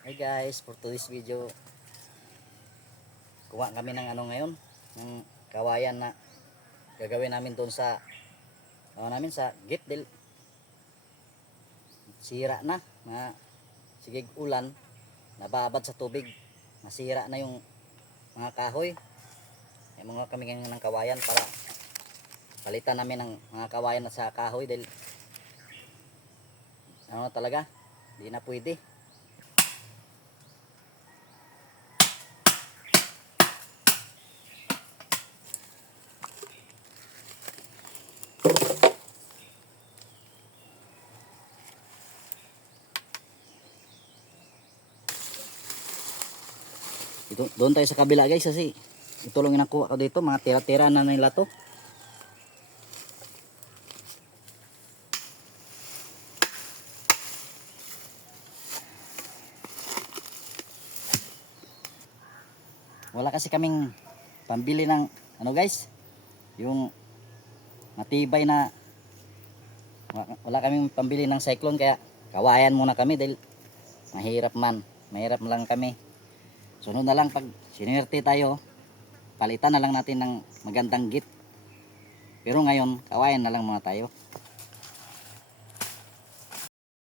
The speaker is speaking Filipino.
Hey guys, for today's video, kuha kami ng ngayon, ng kawayan na gagawin namin doon sa sa gate del sira na sigig ulan, nababad sa tubig, nasira na yung mga kahoy. Ay mga kami ngayon ng kawayan para palitan namin ng mga kawayan na sa kahoy dahil talaga, di na pwede. Doon tayo sa kabila guys kasi ito lang yung nakuha ko dito, mga tira-tira na nila to. Wala kasi kaming pambili ng guys, yung matibay na, wala kaming pambili ng cyclone, kaya kawayan muna kami dahil mahirap lang kami. Sunod na lang pag sinerte tayo, palitan na lang natin ng magandang git. Pero ngayon, kawayan na lang muna tayo.